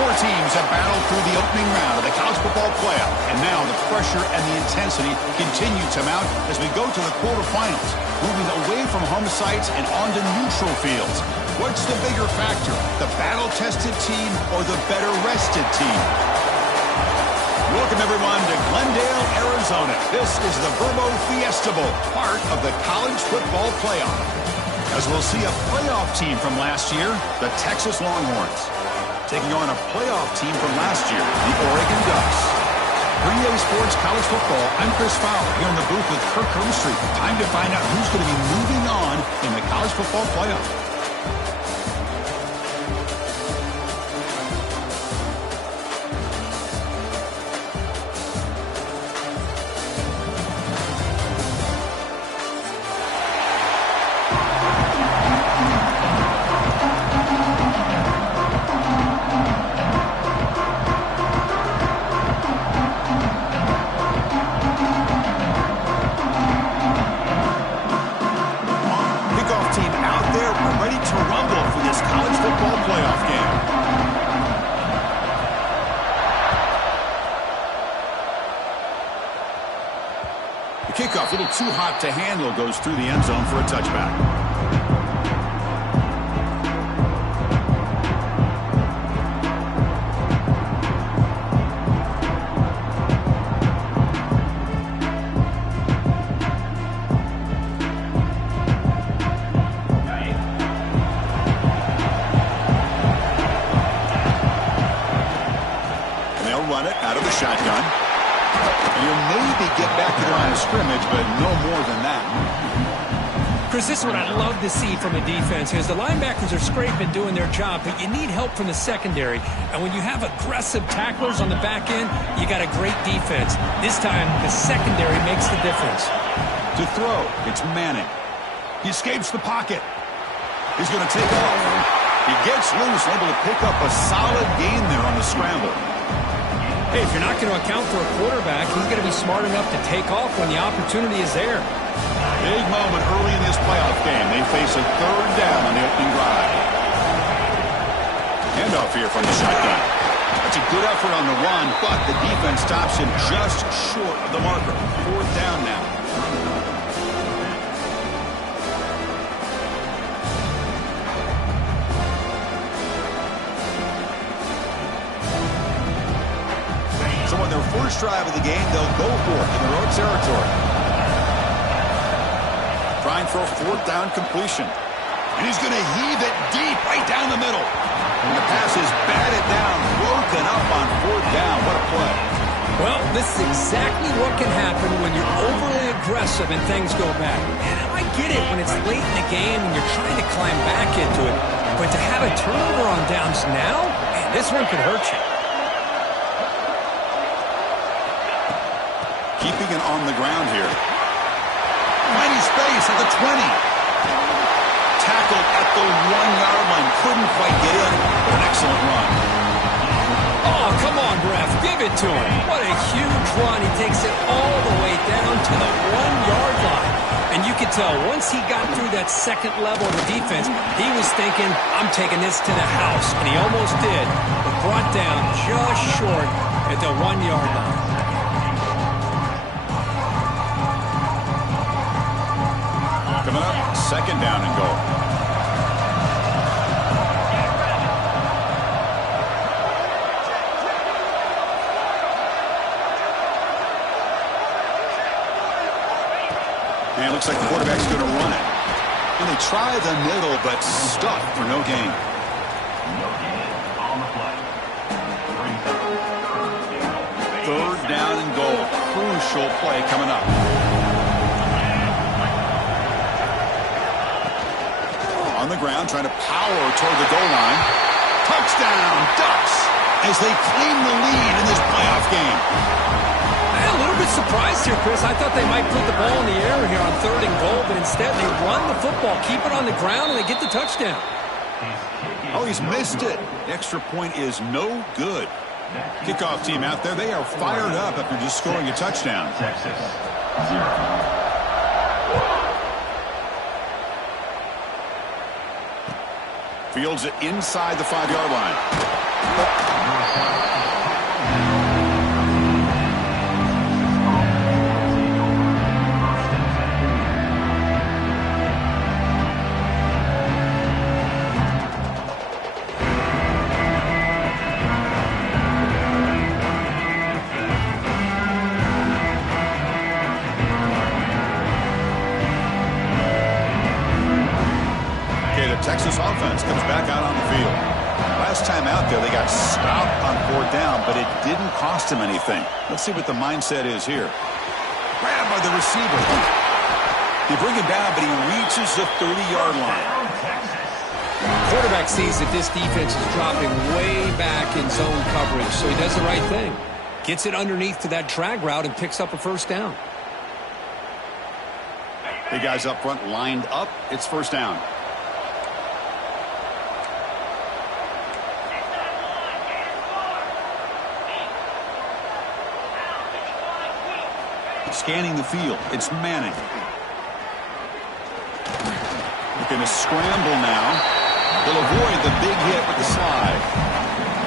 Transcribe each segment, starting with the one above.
Four teams have battled through the opening round of the college football playoff, and now the pressure and the intensity continue to mount as we go to the quarterfinals, moving away from home sites and onto neutral fields. What's the bigger factor, the battle-tested team or the better-rested team? Welcome, everyone, to Glendale, Arizona. This is the Verbo Fiesta Bowl, part of the college football playoff. As we'll see a playoff team from last year, the Texas Longhorns, taking on a playoff team from last year, the Oregon Ducks. For EA Sports College Football, I'm Chris Fowler here in the booth with Kirk Hermstreet. Time to find out who's going to be moving on in the college football playoff. Kickoff, a little too hot to handle, goes through the end zone for a touchback. And they'll run it out of the shotgun. You'll maybe get back to the line of scrimmage, but no more than that. Chris, this is what I love to see from a defense, is the linebackers are scraping, doing their job, but you need help from the secondary. And when you have aggressive tacklers on the back end, you got a great defense. This time, the secondary makes the difference. To throw, it's Manning. He escapes the pocket. He's going to take off. He gets loose, able to pick up a solid gain there on the scramble. Hey, if you're not going to account for a quarterback, he's going to be smart enough to take off when the opportunity is there. Big moment early in this playoff game. They face a third down on the opening drive. Handoff here from the shotgun. That's a good effort on the run, but the defense stops him just short of the marker. Fourth down now. So on their first drive of the game, they'll go for it in their own territory. Trying for a fourth down completion. And he's going to heave it deep right down the middle. And the pass is batted down, broken up on 4th down. What a play. Well, this is exactly what can happen when you're overly aggressive and things go bad. And I get it when it's late in the game and you're trying to climb back into it. But to have a turnover on downs now, man, this one could hurt you. Keeping it on the ground here. Plenty space at the 20. Tackled at the 1-yard line. Couldn't quite get in, but an excellent run. Oh, come on, ref. Give it to him. What a huge run. He takes it all the way down to the 1-yard line. And you could tell once he got through that second level of the defense, he was thinking, I'm taking this to the house. And he almost did, but brought down just short at the 1-yard line. Coming up, 2nd down and goal. And it looks like the quarterback's going to run it. And they try the middle, but stuffed for no gain. Third down and goal. Crucial play coming up. On the ground, trying to power toward the goal line. Touchdown, Ducks, as they claim the lead in this playoff game. I'm a little bit surprised here, Chris. I thought they might put the ball in the air here on 3rd and goal, but instead they run the football, keep it on the ground, and they get the touchdown. Oh, he's missed it. The extra point is no good. Kickoff team out there, they are fired up after just scoring a touchdown. Texas, 0. Fields it inside the 5-yard line. Texas offense comes back out on the field. Last time out there, they got stopped on 4th down, but it didn't cost him anything. Let's see what the mindset is here. Grabbed by the receiver. They bring him down, but he reaches the 30-yard line. Quarterback sees that this defense is dropping way back in zone coverage, so he does the right thing. Gets it underneath to that drag route and picks up a 1st down. The guys up front lined up. It's 1st down. Scanning the field. It's Manning. Looking to scramble now. He'll avoid the big hit with the slide.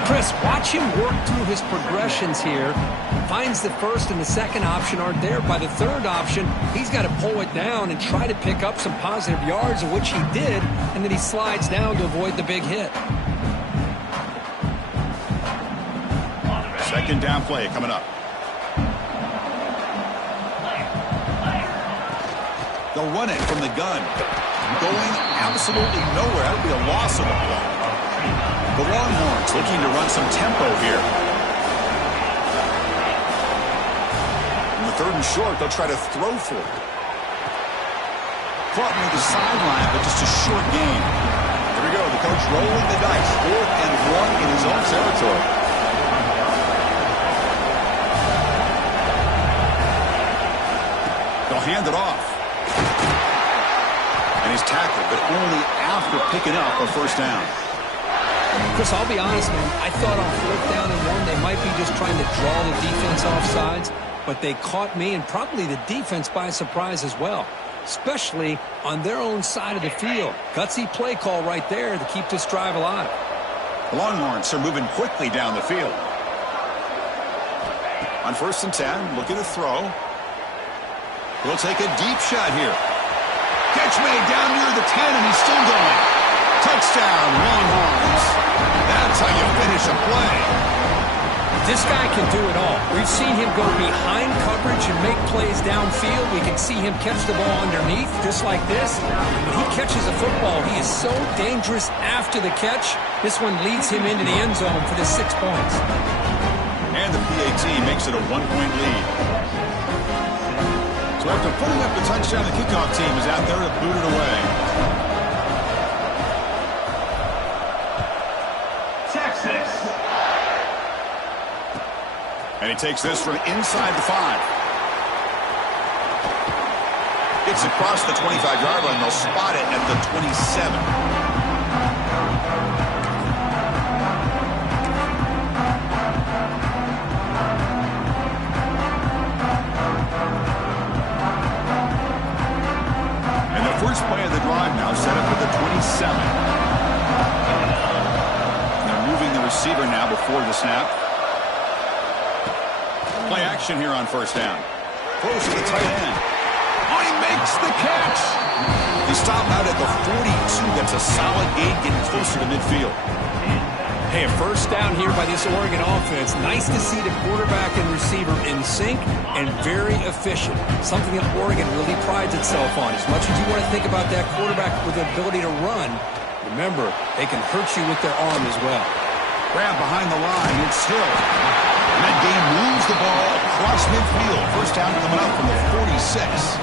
Chris, watch him work through his progressions here. Finds the 1st and the 2nd option aren't there. By the 3rd option, he's got to pull it down and try to pick up some positive yards, of which he did, and then he slides down to avoid the big hit. 2nd down play coming up. They'll run it from the gun. Going absolutely nowhere. That would be a loss of the play. The Longhorns looking to run some tempo here. In the 3rd and short, they'll try to throw for it. Caught near the sideline, but just a short gain. Here we go. The coach rolling the dice. 4th and 1 in his own territory. They'll hand it off. And he's tackled, but only after picking up a 1st down. Chris, I'll be honest, man. I thought on 4th down and 1, they might be just trying to draw the defense off sides, but they caught me and probably the defense by surprise as well, especially on their own side of the field. Gutsy play call right there to keep this drive alive. The Longhorns are moving quickly down the field. On 1st and 10, looking to throw. He'll take a deep shot here. Catch made down near the 10, and he's still going. Touchdown, Longhorns. That's how you finish a play. This guy can do it all. We've seen him go behind coverage and make plays downfield. We can see him catch the ball underneath, just like this. When he catches a football, he is so dangerous after the catch. This one leads him into the end zone for the 6 points. And the PAT makes it a 1-point lead. So after putting up the touchdown, the kickoff team is out there to boot it away. Texas. And he takes this from inside the 5. Gets across the 25-yard line. They'll spot it at the 27. And the first play of the drive now set up at the 27. They're moving the receiver now before the snap. Play action here on first down. Close to the tight end. Oh, he makes the catch. He stopped out at the 42. That's a solid gain, getting closer to midfield. Hey, a first down here by this Oregon offense. Nice to see the quarterback and receiver in sync and very efficient. Something that Oregon really prides itself on. As much as you want to think about that quarterback with the ability to run, remember, they can hurt you with their arm as well. Grab behind the line. It's Hill. And that game moves the ball across midfield. First down coming up from the 46.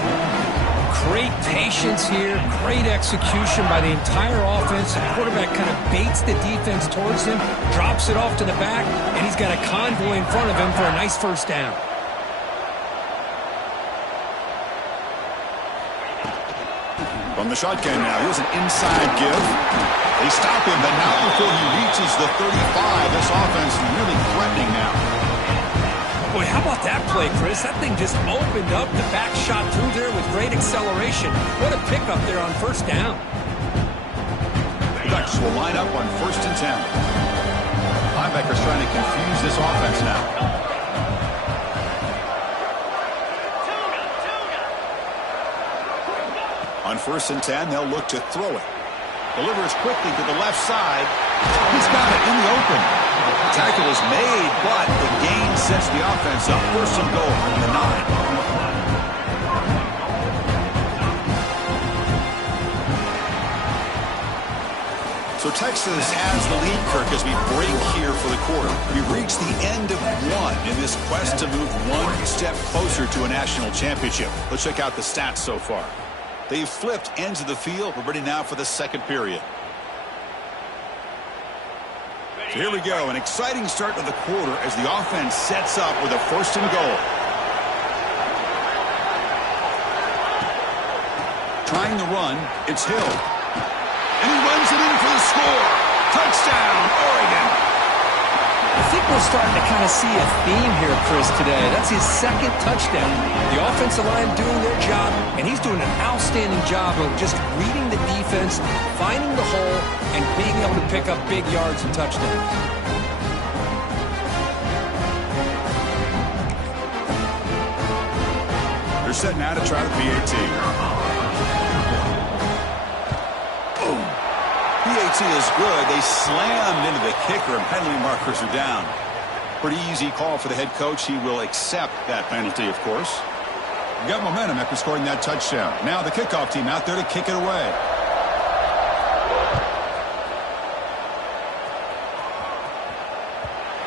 Great patience here, great execution by the entire offense. The quarterback kind of baits the defense towards him, drops it off to the back, and he's got a convoy in front of him for a nice first down. From the shotgun now, here's an inside give. They stop him, but not before he reaches the 35. This offense really threatening now. Boy, how about that play, Chris? That thing just opened up. The back shot through there with great acceleration. What a pickup there on first down. The Ducks will line up on 1st and 10. Linebacker's trying to confuse this offense now. On 1st and 10, they'll look to throw it. Delivers quickly to the left side. He's got it in the open. Tackle is made, but the gain sets the offense up. 1st and goal from the 9. So Texas has the lead, Kirk, as we break here for the quarter. We reach the end of one in this quest to move one step closer to a national championship. Let's check out the stats so far. They've flipped ends of the field. We're ready now for the second period. So here we go, an exciting start to the quarter as the offense sets up with a 1st and goal. Trying to run, it's Hill. And he runs it in for the score. Touchdown, Oregon. I think we're starting to kind of see a theme here, Chris, today. That's his 2nd touchdown. The offensive line doing their job, and he's doing an outstanding job of just reading the defense, finding the hole, and being able to pick up big yards and touchdowns. They're set now to try the PAT. Boom. PAT is good. They slammed into the kicker, and penalty markers are down. Pretty easy call for the head coach. He will accept that penalty, of course. Got momentum after scoring that touchdown. Now the kickoff team out there to kick it away.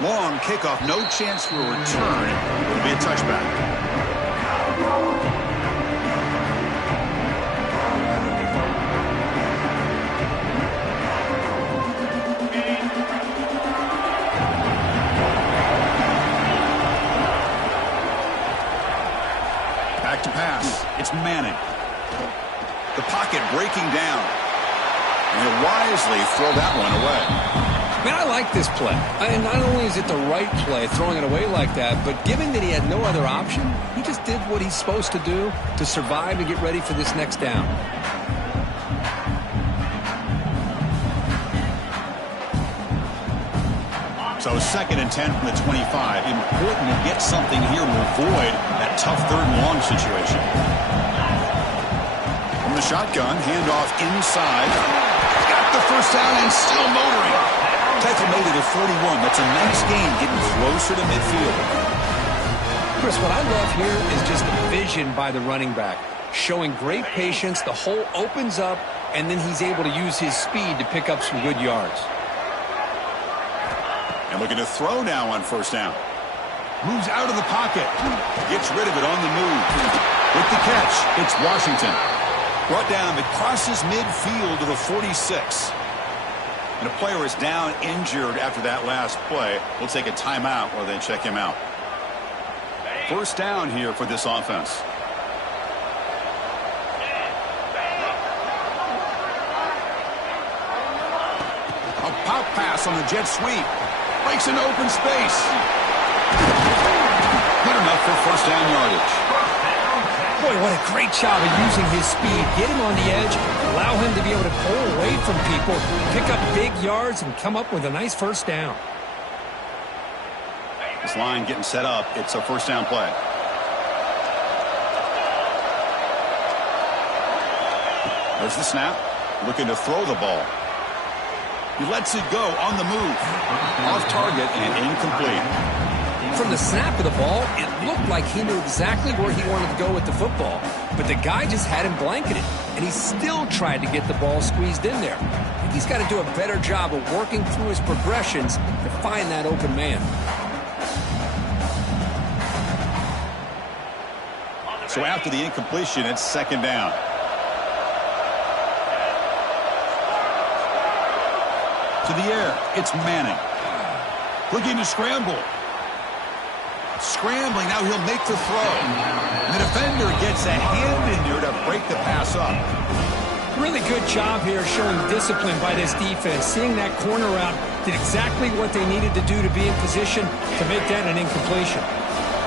Long kickoff, no chance for a return. It'll be a touchback. Back to pass. It's Manning. The pocket breaking down. And he'll wisely throw that one away. Man, I like this play. And not only is it the right play, throwing it away like that, but given that he had no other option, he just did what he's supposed to do to survive and get ready for this next down. So 2nd and 10 from the 25. Important to get something here to avoid that tough 3rd and long situation. From the shotgun, handoff inside. Got the first down and still motoring. tackle made it at 41. That's a nice gain, getting closer to midfield. Chris, what I love here is just the vision by the running back. Showing great patience, the hole opens up, and then he's able to use his speed to pick up some good yards. And looking to throw now on first down. Moves out of the pocket. Gets rid of it on the move. With the catch, it's Washington. Brought down, but crosses midfield to the 46. And a player is down injured after that last play. We'll take a timeout while they check him out. First down here for this offense. A pop pass on the jet sweep. Breaks an open space. Good enough for first down yardage. Boy, what a great job of using his speed. Get him on the edge, allow him to be able to pull away from people, pick up big yards, and come up with a nice first down. This line getting set up. It's a first down play. There's the snap. Looking to throw the ball. He lets it go on the move. Off target and incomplete. From the snap of the ball, it looked like he knew exactly where he wanted to go with the football. But the guy just had him blanketed, and he still tried to get the ball squeezed in there. I think he's got to do a better job of working through his progressions to find that open man. So after the incompletion, it's second down. To the air, it's Manning. Looking to scramble. Scrambling, now he'll make the throw. The defender gets a hand in there to break the pass up. Really good job here showing discipline by this defense. Seeing that corner out, did exactly what they needed to do to be in position to make that an incompletion.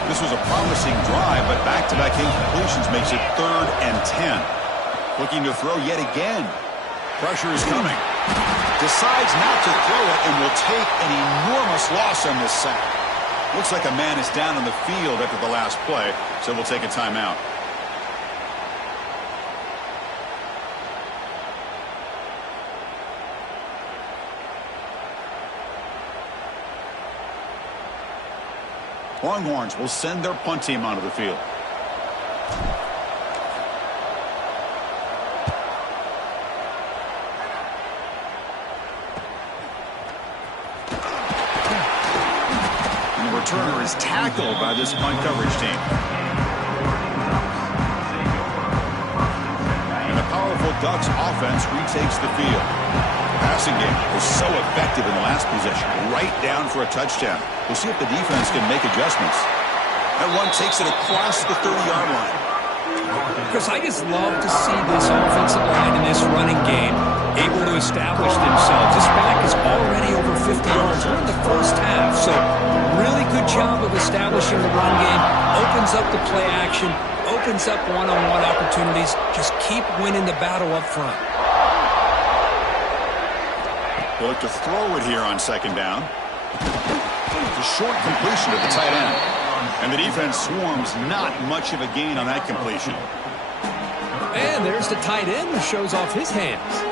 This was a promising drive, but back-to-back incompletions makes it 3rd and 10. Looking to throw yet again. Pressure is coming. Decides not to throw it and will take an enormous loss on this sack. Looks like a man is down on the field after the last play, so we'll take a timeout. Longhorns will send their punt team onto the field. Returner is tackled by this punt coverage team. And the powerful Ducks offense retakes the field. Passing game was so effective in the last possession, right down for a touchdown. We'll see if the defense can make adjustments. That one takes it across the 30-yard line. Chris, I just love to see this offensive line in this running game able to establish themselves. This back is already over 50 yards. We're in the first half, so really good job of establishing the run game. Opens up the play action, opens up one-on-one opportunities. Just keep winning the battle up front. They'll look to throw it here on second down. It's a short completion to the tight end. And the defense swarms, not much of a gain on that completion. And there's the tight end who shows off his hands.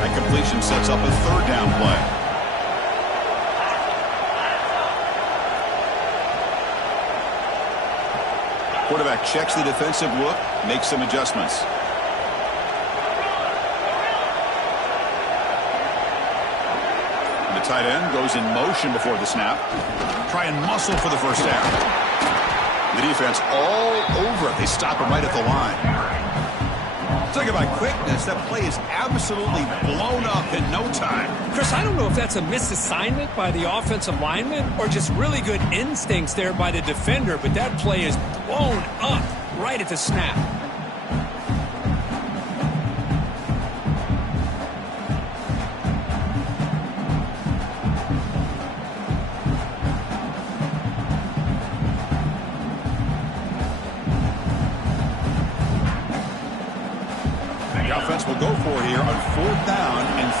That completion sets up a third down play. Quarterback checks the defensive look, makes some adjustments. And the tight end goes in motion before the snap. Try and muscle for the first down. The defense all over it. They stop him right at the line. Talk about quickness. That play is absolutely blown up in no time. Chris, I don't know if that's a misassignment by the offensive lineman or just really good instincts there by the defender, but that play is blown up right at the snap. The offense will go for here on 4th down and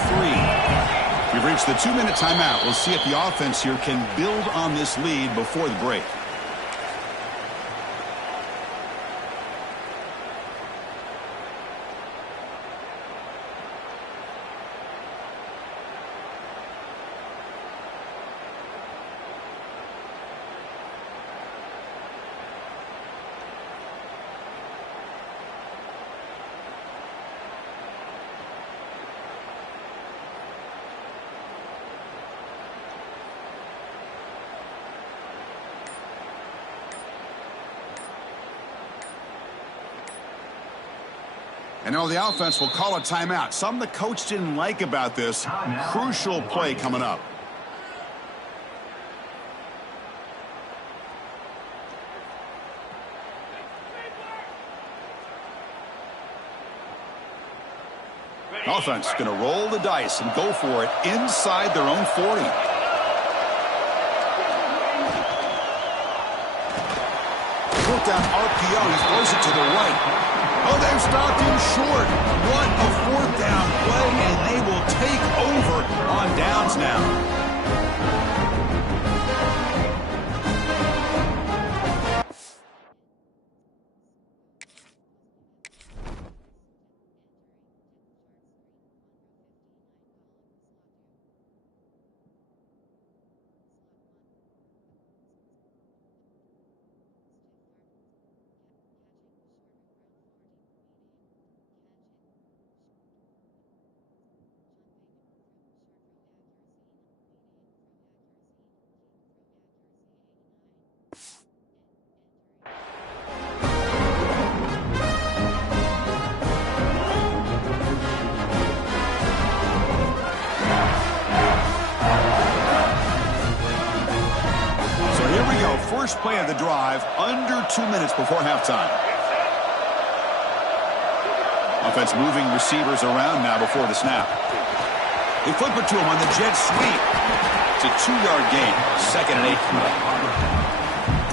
3. We've reached the 2-minute timeout. We'll see if the offense here can build on this lead before the break. And now the offense will call a timeout. Something the coach didn't like about this. Crucial play coming up. Offense going to roll the dice and go for it inside their own 40. Put down RPO. He throws it to the right. Oh, they've stopped him short. What a fourth down play, and they will take over on downs now. First play of the drive, under 2 minutes before halftime. Offense moving receivers around now before the snap. They flip it to him on the jet sweep. It's a 2-yard gain, 2nd and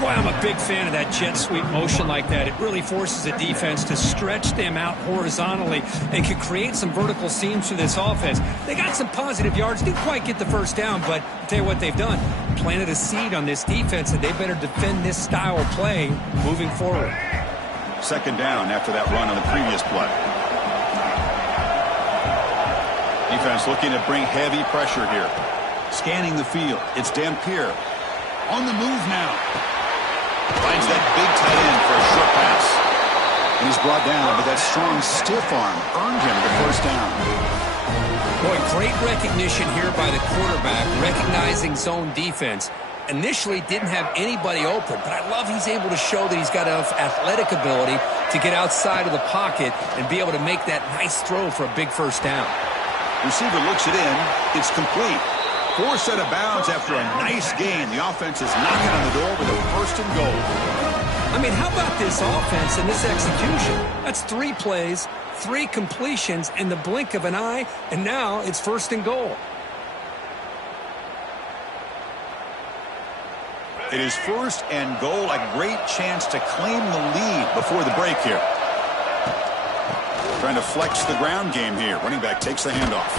8. Boy, I'm a big fan of that jet sweep motion like that. It really forces a defense to stretch them out horizontally and can create some vertical seams for this offense. They got some positive yards, didn't quite get the first down, but I'll tell you what they've done. Planted a seed on this defense, and they better defend this style of play moving forward. 2nd down after that run on the previous play. Defense looking to bring heavy pressure here. Scanning the field. It's Dampier. On the move now. Finds that big tight end for a short pass. And he's brought down, but that strong stiff arm earned him the first down. Boy, great recognition here by the quarterback, recognizing zone defense. Initially didn't have anybody open, but I love he's able to show that he's got enough athletic ability to get outside of the pocket and be able to make that nice throw for a big first down. Receiver looks it in. It's complete. 4 set of bounds after a nice gain. The offense is knocking on the door with a 1st and goal. I mean, how about this offense and this execution? That's 3 plays, 3 completions in the blink of an eye, and now it's 1st and goal. It is 1st and goal, a great chance to claim the lead before the break here. Trying to flex the ground game here. Running back takes the handoff.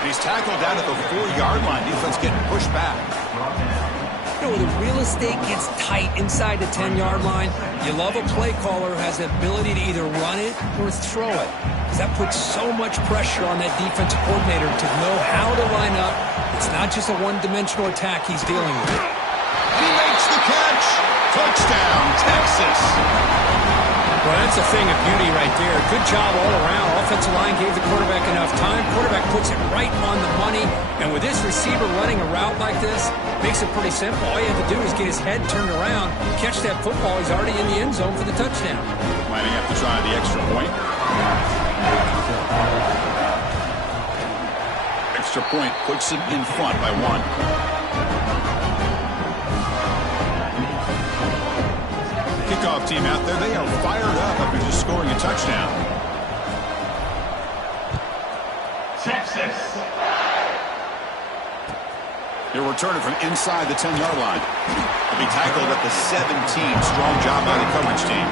And he's tackled down at the 4-yard line. Defense getting pushed back. You know, when the real estate gets tight inside the 10-yard line, you love a play caller who has the ability to either run it or throw it. Because that puts so much pressure on that defensive coordinator to know how to line up. It's not just a one-dimensional attack he's dealing with. He makes the catch. Touchdown, Texas. Well, that's a thing of beauty right there. Good job all around. Offensive line gave the quarterback enough time. Quarterback puts it right on the money. And with this receiver running a route like this, makes it pretty simple. All you have to do is get his head turned around, catch that football. He's already in the end zone for the touchdown. Might have to try the extra point. Extra point puts him in front by 1. Kickoff team out there, they are fired up after just scoring a touchdown. Texas. They're returning from inside the 10-yard line. They'll be tackled at the 17. Strong job by the coverage team.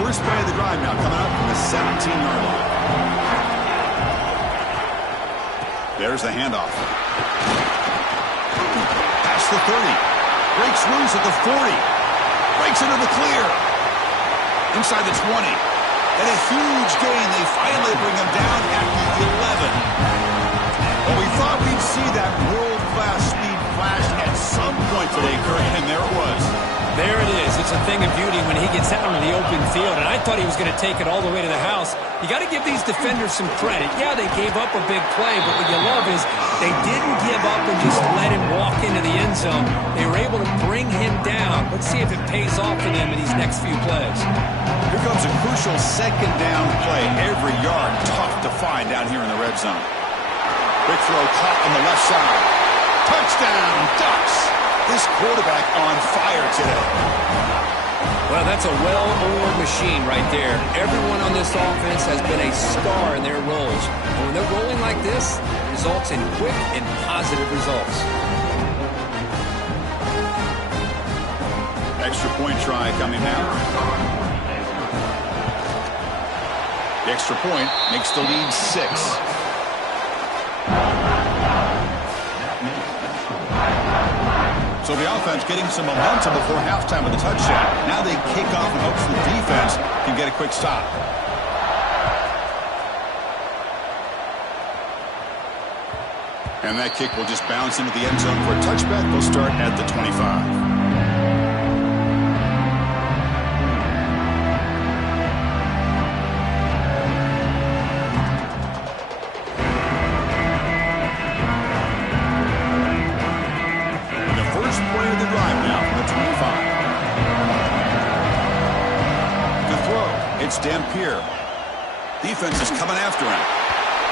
first play of the drive now coming up from the 17-yard line. There's the handoff. Past the 30. Breaks loose at the 40. Breaks into the clear. Inside the 20. And a huge gain. They finally bring him down at the 11. Well, we thought we'd see that world-class speed flashing at some point today, Kurt, and there it was. There it is. It's a thing of beauty when he gets out into the open field, and I thought he was going to take it all the way to the house. You got to give these defenders some credit. Yeah, they gave up a big play, but what you love is they didn't give up and just let him walk into the end zone. They were able to bring him down. Let's see if it pays off for them in these next few plays. Here comes a crucial second down play. Every yard tough to find down here in the red zone. Quick throw caught on the left side. Touchdown, Ducks. This quarterback on fire today. Well, that's a well-oiled machine right there. Everyone on this offense has been a star in their roles. And when they're rolling like this, it results in quick and positive results. Extra point try coming now. The extra point makes the lead 6. So the offense getting some momentum before halftime with a touchdown. Now they kick off in hopes the defense can get a quick stop. And that kick will just bounce into the end zone for a touchback. They'll start at the 25. Dampier. Defense is coming after him.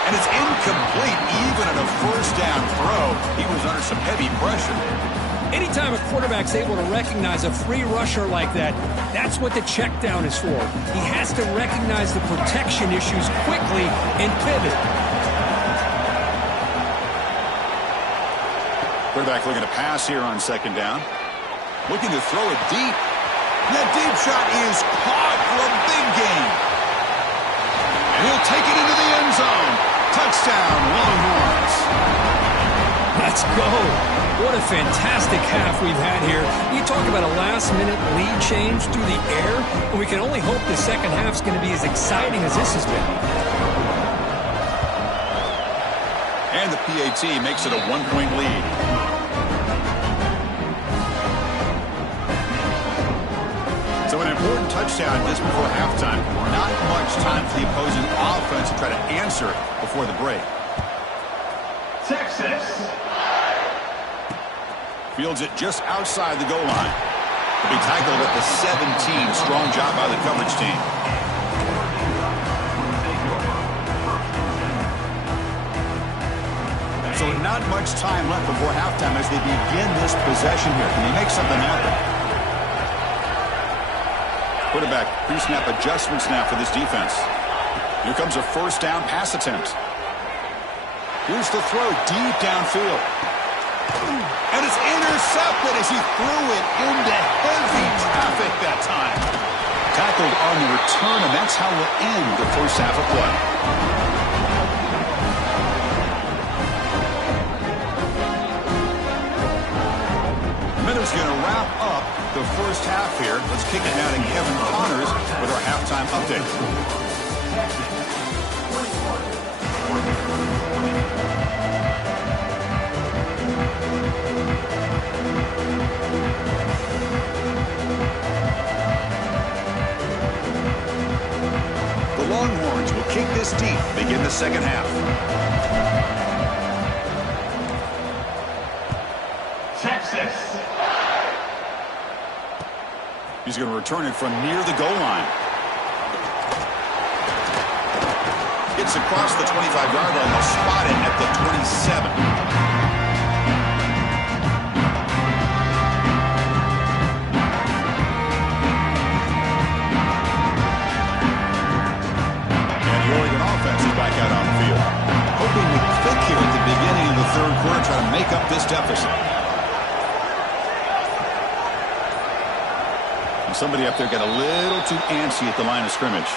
And it's incomplete even at a first down throw. He was under some heavy pressure. Anytime a quarterback's able to recognize a free rusher like that, that's what the check down is for. He has to recognize the protection issues quickly and pivot. Quarterback looking to pass here on second down. Looking to throw it deep. And that deep shot is caught for a big gain. And he'll take it into the end zone. Touchdown, Longhorns. Let's go. What a fantastic half we've had here. You talk about a last-minute lead change through the air, and we can only hope the second half's going to be as exciting as this has been. And the PAT makes it a 1-point lead. So an important touchdown just before halftime. Not much time for the opposing offense to try to answer before the break. Texas. Fields it just outside the goal line. He'll be tackled at the 17. Strong job by the coverage team. So not much time left before halftime as they begin this possession here. Can they make something happen? Quarterback pre-snap adjustments now for this defense. Here comes a first down pass attempt. Here's the throw deep downfield. And it's intercepted as he threw it into heavy traffic that time. Tackled on the return, and that's how we'll end the first half of play. Miller's going to wrap up the first half here. Let's kick it now to Kevin Connors with our halftime update. The Longhorns will kick this deep, begin the second half. Texas. He's going to return it from near the goal line. Gets across the 25-yard line. They'll spot it at the 27. And the Oregon offense is back out on the field. Hoping to click here at the beginning of the third quarter, try to make up this deficit. And somebody up there got a little too antsy at the line of scrimmage.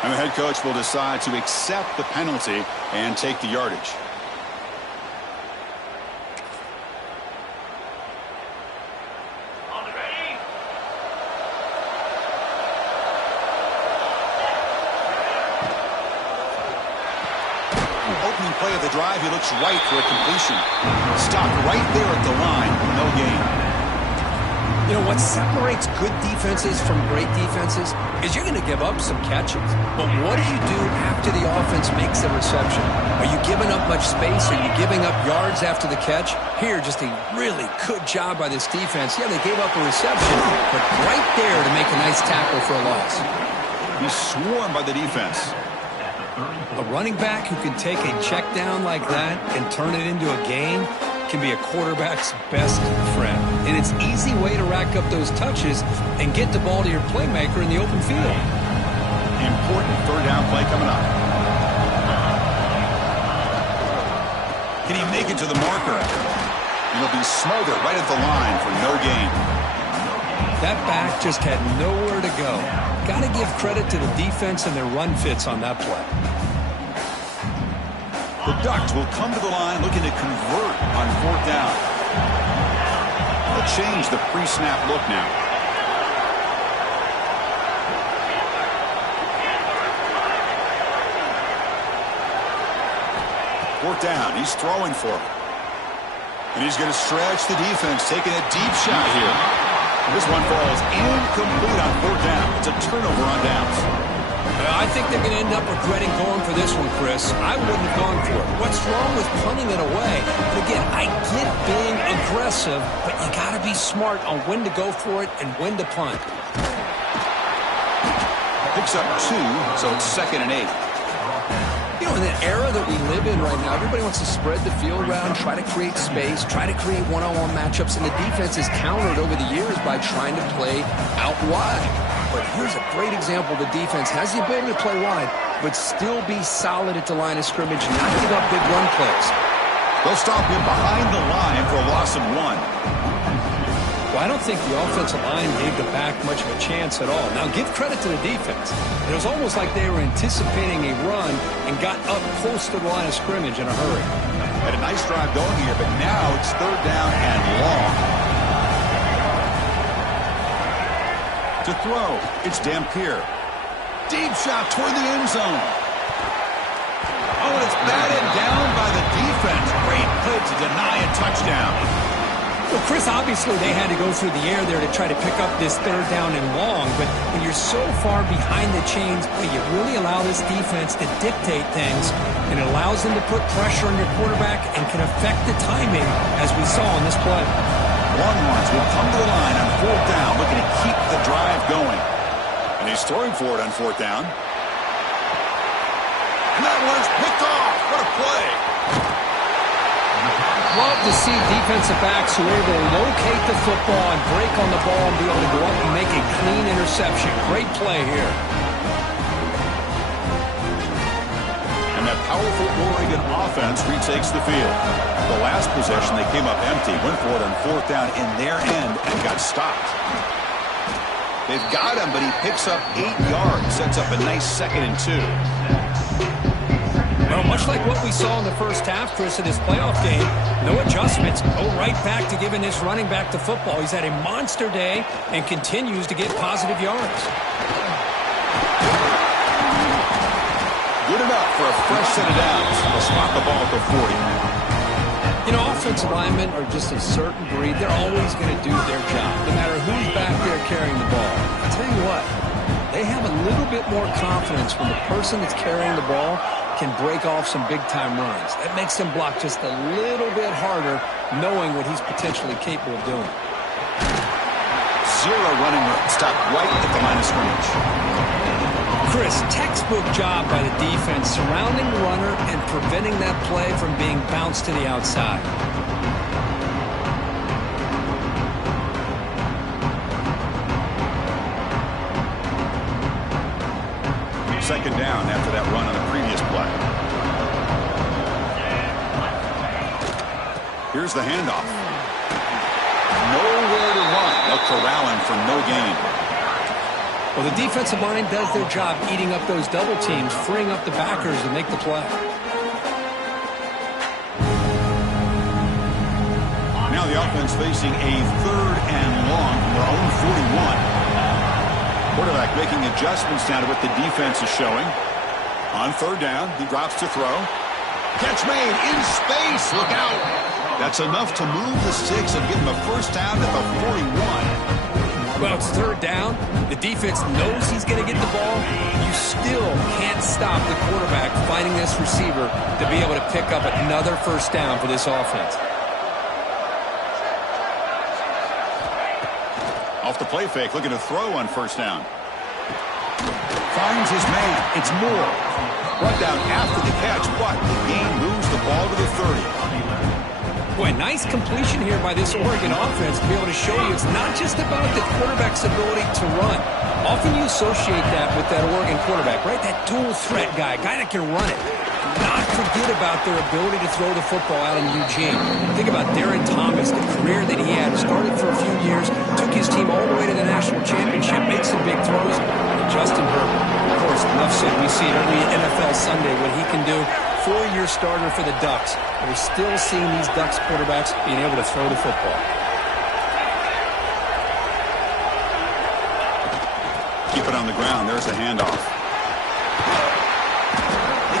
And the head coach will decide to accept the penalty and take the yardage. Opening play of the drive, he looks right for a completion. Stopped right there at the line, no gain. You know, what separates good defenses from great defenses is you're going to give up some catches. But what do you do after the offense makes a reception? Are you giving up much space? Are you giving up yards after the catch? Here, just a really good job by this defense. Yeah, they gave up a reception, but right there to make a nice tackle for a loss. He's swarmed by the defense. A running back who can take a check down like that and turn it into a gain can be a quarterback's best friend. And it's an easy way to rack up those touches and get the ball to your playmaker in the open field. Important third down play coming up. Can he make it to the marker? He'll be smothered right at the line for no gain. That back just had nowhere to go. Got to give credit to the defense and their run fits on that play. The Ducks will come to the line looking to convert on fourth down. They'll change the pre-snap look now. Fourth down, he's throwing for it. And he's going to stretch the defense, taking a deep shot here. This one falls incomplete on fourth down. It's a turnover on downs. I think they're going to end up regretting going for this one, Chris. I wouldn't have gone for it. What's wrong with punting it away? And again, I get being aggressive, but you got to be smart on when to go for it and when to punt. Picks up 2, so it's 2nd and 8. You know, in the era that we live in right now, everybody wants to spread the field around, try to create space, try to create one-on-one matchups, and the defense is countered over the years by trying to play out wide. But here's a great example. The defense has the ability to play wide, but still be solid at the line of scrimmage and not give up big run plays. They'll stop him behind the line for a loss of 1. Well, I don't think the offensive line gave the back much of a chance at all. Now, give credit to the defense. It was almost like they were anticipating a run and got up close to the line of scrimmage in a hurry. Had a nice drive going here, but now it's third down and long. To throw, it's Dampier. Deep shot toward the end zone. Oh, and it's batted down by the defense. Great play to deny a touchdown. Well, Chris, obviously they had to go through the air there to try to pick up this third down and long, but when you're so far behind the chains, you really allow this defense to dictate things, and it allows them to put pressure on your quarterback and can affect the timing, as we saw in this play. Longhorns will come to the line on fourth down, looking to keep the drive going. And he's throwing for it on fourth down. And that one's picked off. What a play. Love to see defensive backs who are able to locate the football and break on the ball and be able to go up and make a clean interception. Great play here. And that powerful Oregon offense retakes the field. The last possession, they came up empty, went for it on fourth down in their end and got stopped. They've got him, but he picks up 8 yards, sets up a nice 2nd and 2. Well, much like what we saw in the first half, Chris, in this playoff game, no adjustments. Go right back to giving this running back the football. He's had a monster day and continues to get positive yards. Good enough for a fresh set of downs. They'll spot the ball at the 40. You know, offensive linemen are just a certain breed. They're always going to do their job, no matter who's back there carrying the ball. I'll tell you what, they have a little bit more confidence when the person that's carrying the ball can break off some big-time runs. That makes them block just a little bit harder, knowing what he's potentially capable of doing. 0 running room. Stopped right at the line of scrimmage. Chris, textbook job by the defense surrounding the runner and preventing that play from being bounced to the outside. Second down after that run on the previous play. Here's the handoff. Nowhere to run. They'll corral him for no gain. Well, the defensive line does their job eating up those double teams, freeing up the backers to make the play. Now the offense facing a 3rd and long from their own 41. Quarterback making adjustments down to what the defense is showing. On 3rd down, he drops to throw. Catch made in space. Look out. That's enough to move the sticks and give him a first down at the 41. Well, it's 3rd down. The defense knows he's going to get the ball. You still can't stop the quarterback finding this receiver to be able to pick up another first down for this offense. Off the play fake, looking to throw on 1st down. Finds his man. It's Moore. Brought down after the catch, but the game moves the ball to the 30. Boy, nice completion here by this Oregon offense to be able to show you it's not just about the quarterback's ability to run. Often you associate that with that Oregon quarterback, right? That dual threat guy that can run it. Not forget about their ability to throw the football out in Eugene. Think about Darren Thomas, the career that he had. Started for a few years, took his team all the way to the national championship, made some big throws. And Justin Herbert, of course, enough said. We see it every NFL Sunday what he can do. 4-year starter for the Ducks. And we're still seeing these Ducks quarterbacks being able to throw the football. Keep it on the ground. There's a handoff.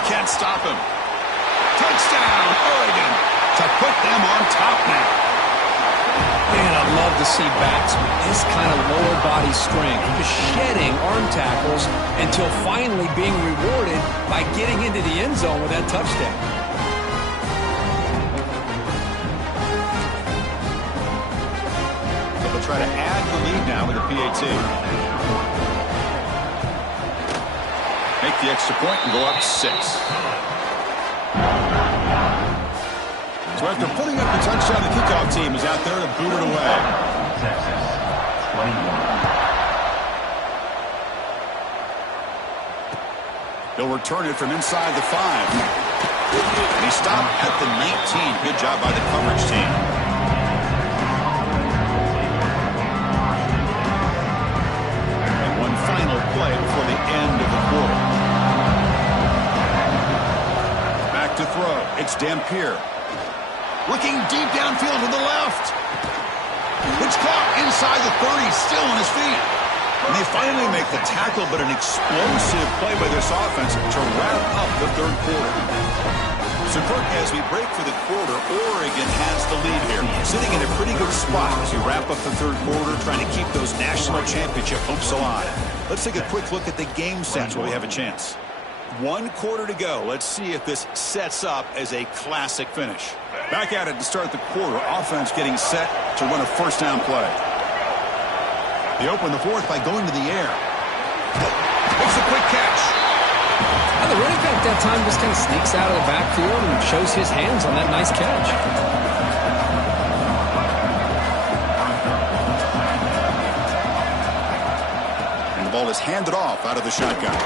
Can't stop him. Touchdown, Oregon, to put them on top now. Man, I'd love to see backs with this kind of lower body strength, just shedding arm tackles until finally being rewarded by getting into the end zone with that touchdown. So they'll try to add the lead now with a PAT. Make the extra point and go up 6. So after putting up the touchdown, the kickoff team is out there to boot it away. Texas, 21. They'll return it from inside the 5. And he stopped at the 19. Good job by the coverage team. And one final play before the end of the quarter. Back to throw. It's Dampier. Looking deep downfield to the left. It's caught inside the 30, still on his feet. And they finally make the tackle, but an explosive play by this offense to wrap up the 3rd quarter. So, Kirk, as we break for the quarter, Oregon has the lead here, sitting in a pretty good spot as we wrap up the 3rd quarter, trying to keep those national championship hopes alive. Let's take a quick look at the game sets while we have a chance. 1 quarter to go. Let's see if this sets up as a classic finish. Back at it to start the quarter. Offense getting set to run a first down play. They open the 4th by going to the air. Makes a quick catch. Well, the running back that time just kind of sneaks out of the backfield and shows his hands on that nice catch. And the ball is handed off out of the shotgun.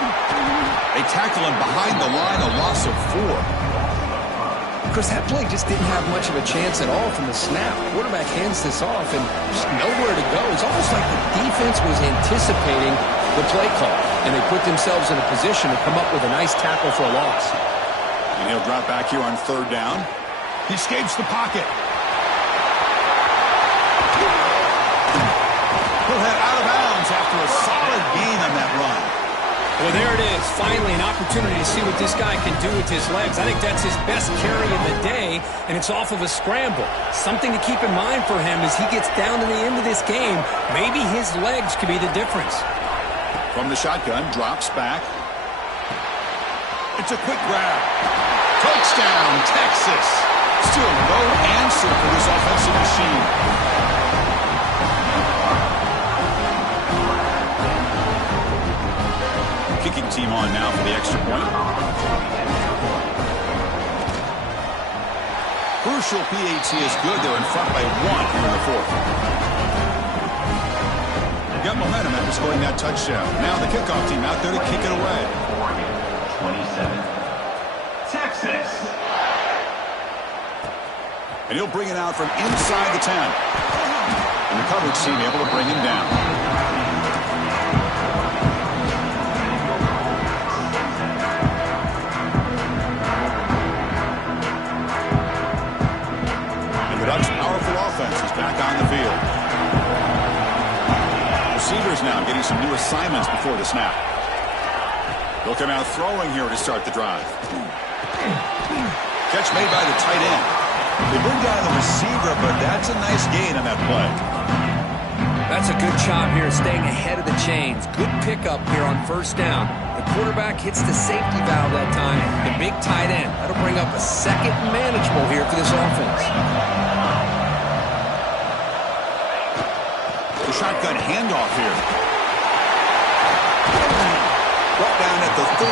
They tackle him behind the line, a loss of 4. Chris, that play just didn't have much of a chance at all from the snap. Quarterback hands this off and just nowhere to go. It's almost like the defense was anticipating the play call, and they put themselves in a position to come up with a nice tackle for a loss. And he'll drop back here on 3rd down. He escapes the pocket. He'll head out of bounds after a solid gain on that run. Well, there it is. Finally, an opportunity to see what this guy can do with his legs. I think that's his best carry of the day, and it's off of a scramble. Something to keep in mind for him as he gets down to the end of this game. Maybe his legs could be the difference. From the shotgun, drops back. It's a quick grab. Touchdown, Texas. Still no answer for this offensive machine. Kicking team on now for the extra point. Crucial PAT is good. They're in front by 1 here in the 4th. Got momentum after scoring that touchdown. Now the kickoff team out there to kick it away. 27. Texas. And he'll bring it out from inside the 10. And the coverage team able to bring him down. receivers now getting some new assignments before the snap. They'll come out throwing here to start the drive. Catch made by the tight end. They bring down the receiver, but that's a nice gain on that play. That's a good job here, staying ahead of the chains. Good pickup here on first down. The quarterback hits the safety valve that time. The big tight end. That'll bring up a second manageable here for this offense. The shotgun handoff here. Brought down at the 33.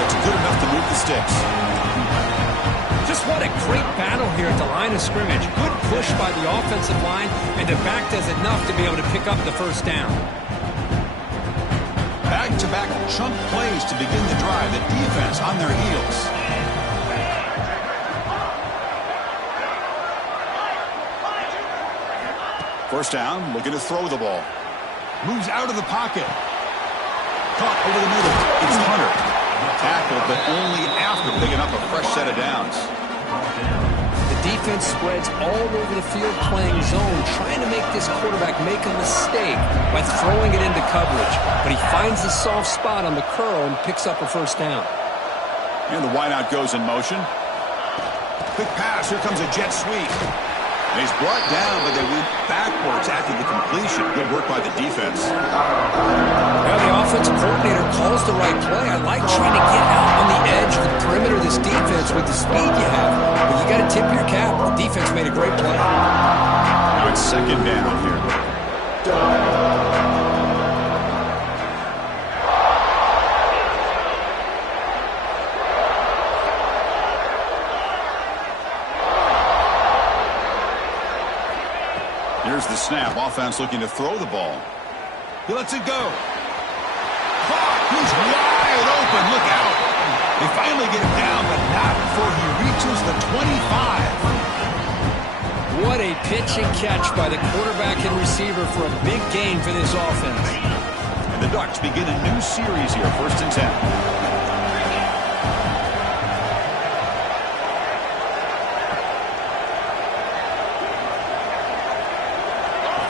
That's good enough to move the sticks. Just what a great battle here at the line of scrimmage. Good push by the offensive line, and the back does enough to be able to pick up the first down. Back-to-back chunk plays to begin the drive. The defense on their heels. First down, looking to throw the ball. Moves out of the pocket. Caught over the middle. It's Hunter. Tackled, but only after picking up a fresh set of downs. The defense spreads all over the field playing zone, trying to make this quarterback make a mistake by throwing it into coverage. But he finds the soft spot on the curl and picks up a first down. And the wideout goes in motion. Quick pass. Here comes a jet sweep. And he's brought down, but they went backwards after the completion. Good work by the defense. Well, the offensive coordinator calls the right play. I like trying to get out on the edge of the perimeter of this defense with the speed you have. But you got to tip your cap. The defense made a great play. Now it's second down here. Here's the snap. Offense looking to throw the ball. He lets it go. Caught. He's wide open. Look out. They finally get him down, but not before he reaches the 25. What a pitch and catch by the quarterback and receiver for a big gain for this offense. And the Ducks begin a new series here. 1st and 10.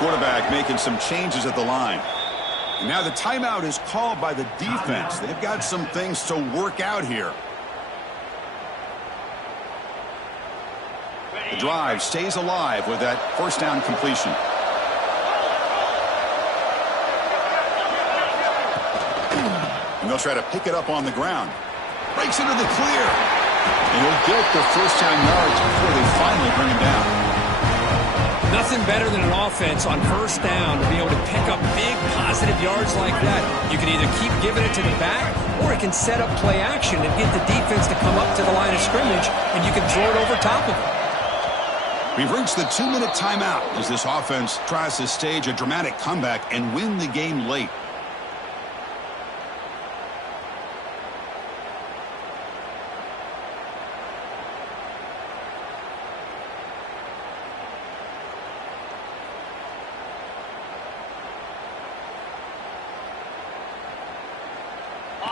Quarterback making some changes at the line. And now the timeout is called by the defense. They've got some things to work out here. The drive stays alive with that first down completion. And they'll try to pick it up on the ground. Breaks into the clear. And he'll get the first down yards before they finally bring him down. Nothing better than an offense on first down to be able to pick up big positive yards like that. You can either keep giving it to the back, or it can set up play action and get the defense to come up to the line of scrimmage, and you can throw it over top of it. We've reached the 2-minute timeout as this offense tries to stage a dramatic comeback and win the game late.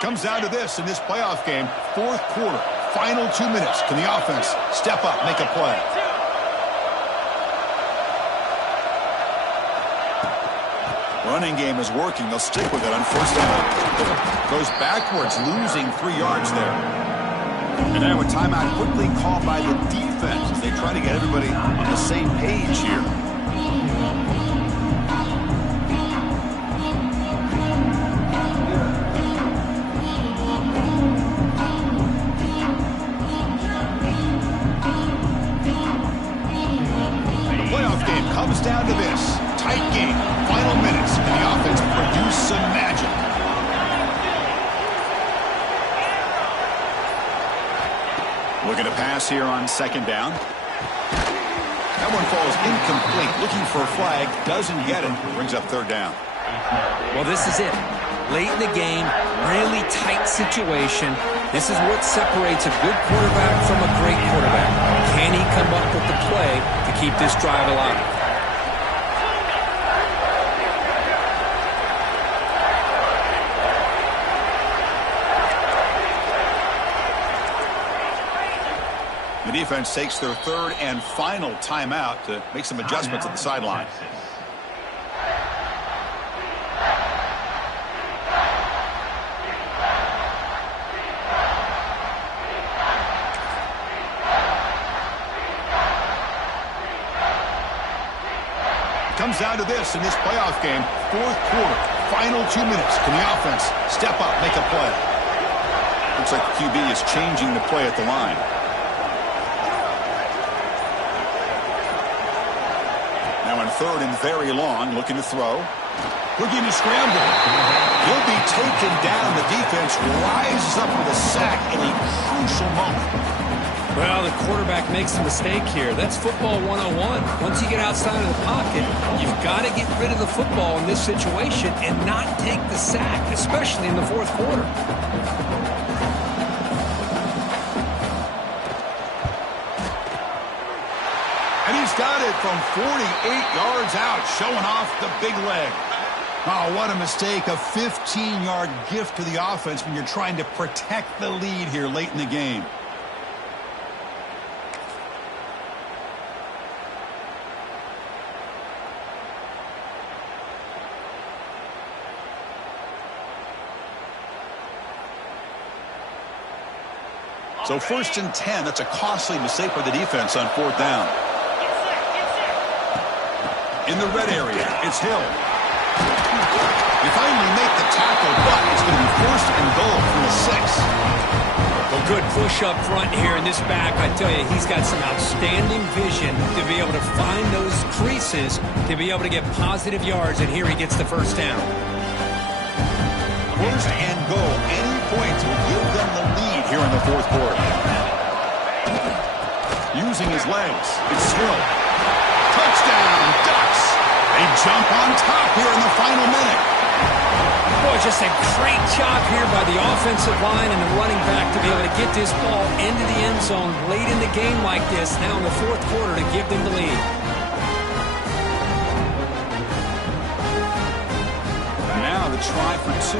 Comes down to this in this playoff game. 4th quarter, final 2 minutes. Can the offense step up, make a play? Running game is working. They'll stick with it on first down. Goes backwards, losing 3 yards there. And now a timeout quickly called by the defense as they try to get everybody on the same page here. Comes down to this. Tight game. Final minutes. And the offense produced some magic. Looking to pass here on second down. That one falls incomplete. Looking for a flag. Doesn't get it. Brings up third down. Well, this is it. Late in the game. Really tight situation. This is what separates a good quarterback from a great quarterback. Can he come up with the play to keep this drive alive? The defense takes their 3rd and final timeout to make some adjustments at the sideline. comes down to this in this playoff game. Fourth quarter, final 2 minutes. Can the offense step up, make a play? Looks like the QB is changing the play at the line. Now on third and very long, looking to throw. Looking to scramble. He'll be taken down. The defense rises up with a sack in a crucial moment. Well, the quarterback makes a mistake here. That's football 101. Once you get outside of the pocket, you've got to get rid of the football in this situation and not take the sack, especially in the fourth quarter. And he's got it from 48 yards out, showing off the big leg. Oh, what a mistake. A 15-yard gift to the offense when you're trying to protect the lead here late in the game. So 1st and 10, that's a costly mistake for the defense on 4th down. In the red area, it's Hill. You finally make the tackle, but it's going to be 1st and goal from the 6. Well, good push up front here in this back. I tell you, he's got some outstanding vision to be able to find those creases, to be able to get positive yards, and here he gets the 1st down. 1st and goal. Any points will give them the lead here in the fourth quarter. Using his legs, it's Hill. Touchdown, Ducks! They jump on top here in the final minute. Boy, just a great job here by the offensive line and the running back to be able to get this ball into the end zone late in the game like this, now in the fourth quarter, to give them the lead. Now the try for 2.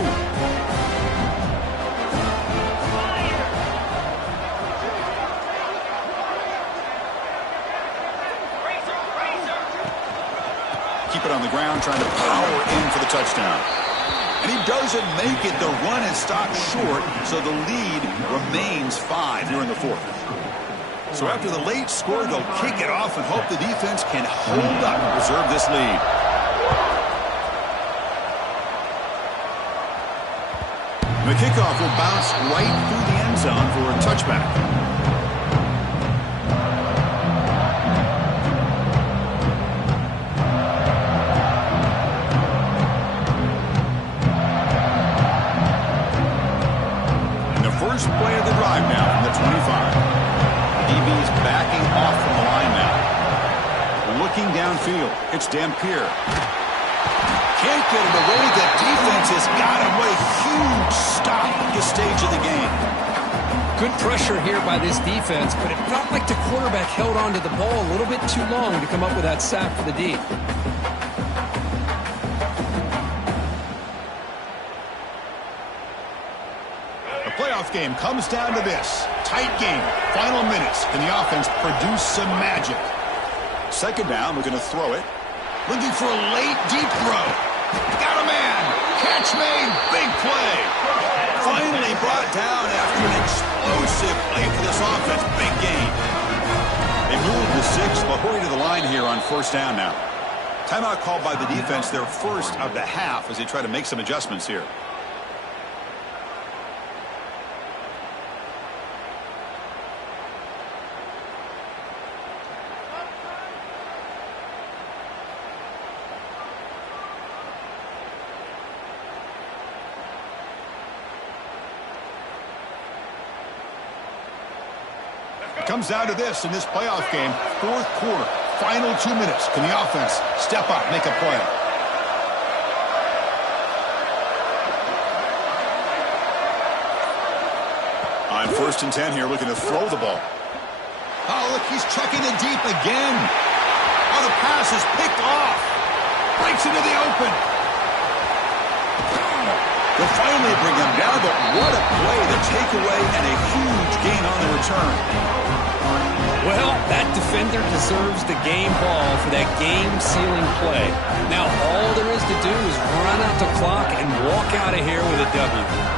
Keep it on the ground, trying to power in for the touchdown. And he doesn't make it. The run is stopped short, so the lead remains 5 here in the fourth. So after the late score, they'll kick it off and hope the defense can hold up and preserve this lead. The kickoff will bounce right through the end zone for a touchback. First play of the drive now from the 25. The DB's backing off from the line now. Looking downfield, it's Dampier. Can't get it away. The defense has got him. What a huge stop at this stage of the game. Good pressure here by this defense, but it felt like the quarterback held on to the ball a little bit too long to come up with that sack for the D. Playoff game comes down to this. Tight game. Final minutes. Can the offense produce some magic? 2nd down. We're going to throw it. Looking for a late deep throw. Got a man. Catch made. Big play. Finally brought down after an explosive play for this offense. Big game. They move the 6, but hurry to the line here on 1st down now. Timeout called by the defense. Their first of the half as they try to make some adjustments here. Comes down to this in this playoff game. 4th quarter, final 2 minutes. Can the offense step up, make a play? On 1st and 10 here, looking to throw the ball. Oh, look, he's checking it deep again. Oh, the pass is picked off. Breaks into the open. They'll finally bring him down, but what a play, the takeaway, and a huge gain on the return. Well, that defender deserves the game ball for that game-sealing play. Now, all there is to do is run out the clock and walk out of here with a W.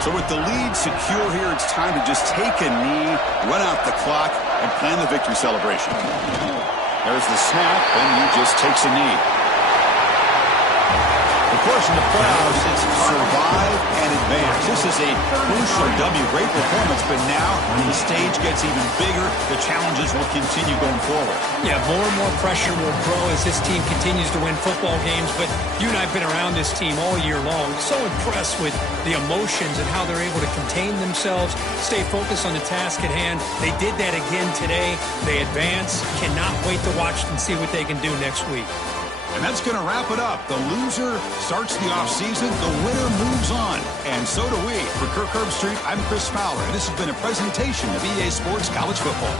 So with the lead secure here, it's time to just take a knee, run out the clock, and plan the victory celebration. There's the snap, and he just takes a knee. Of course, in the playoffs, it's survive and advance. This is a crucial W. Great performance, but now the stage gets even bigger. The challenges will continue going forward. Yeah, more and more pressure will grow as this team continues to win football games. But you and I have been around this team all year long. So impressed with the emotions and how they're able to contain themselves, stay focused on the task at hand. They did that again today. They advance. Cannot wait to watch and see what they can do next week. And that's going to wrap it up. The loser starts the offseason. The winner moves on. And so do we. For Kirk Herbstreit, I'm Chris Fowler. And this has been a presentation of EA Sports College Football.